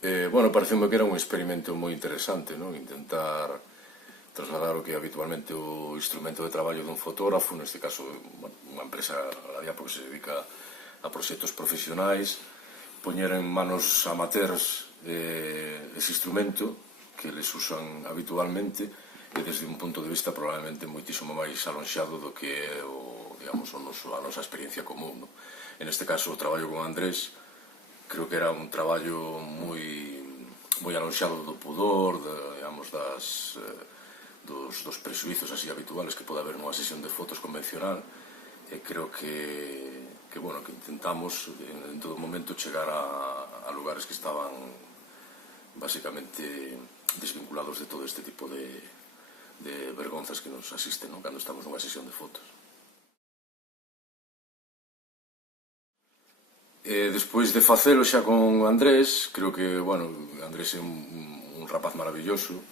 Bueno, pareceume que era un experimento moi interesante, non? Intentar trasladar o que é habitualmente o instrumento de traballo dun fotógrafo, neste caso, bueno, unha empresa a Diapo que se dedica a proxectos profesionais, poñer en manos amateurs ese instrumento que les usan habitualmente e desde un punto de vista probablemente moitísimo máis alonxado do que é digamos, a nosa experiencia común, non? En este caso, o traballo con Andrés creo que era un traballo moi alonxado do pudor, digamos, dos presuizos así habituales que pode haber nunha sesión de fotos convencional, e creo que bueno, que intentamos en todo momento chegar a lugares que estaban basicamente desvinculados de todo este tipo de vergonzas que nos asisten, non? Cando estamos nunha sesión de fotos. Despois de facelo xa con Andrés, creo que, bueno, Andrés é un rapaz maravilloso,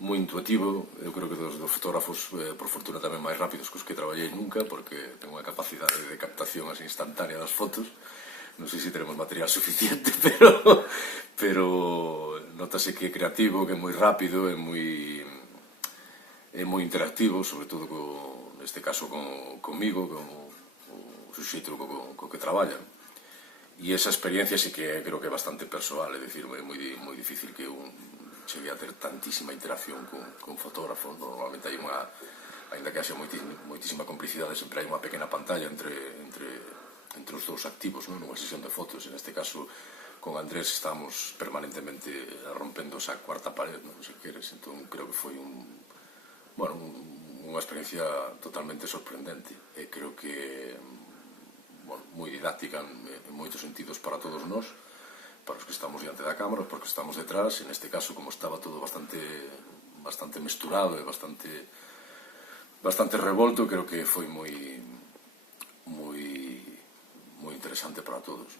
moi intuitivo, eu creo que dos fotógrafos, por fortuna tamén máis rápidos cos que traballei nunca, porque ten unha capacidade de captación así instantánea das fotos. Non sei se teremos material suficiente, pero notase que é creativo, que é moi rápido, é moi interactivo, sobre todo neste caso comigo, o suxeito co que traballa. E esa experiencia sí que creo que é bastante persoal, é dicir, é moi difícil que un chegue a ter tantísima interacción con fotógrafos. Normalmente hai unha, ainda que haxa moitísima complicidade, sempre hai unha pequena pantalla entre os dous activos, non? Nunha sesión de fotos. En este caso, con Andrés estamos permanentemente rompendo esa cuarta pared, non? Se queres, entón creo que foi unha experiencia totalmente sorprendente, e creo que moi didáctica en moitos sentidos para todos nós, para os que estamos diante da cámara, para os que estamos detrás. En este caso, como estaba todo bastante mesturado e bastante revolto, creo que foi moi interesante para todos.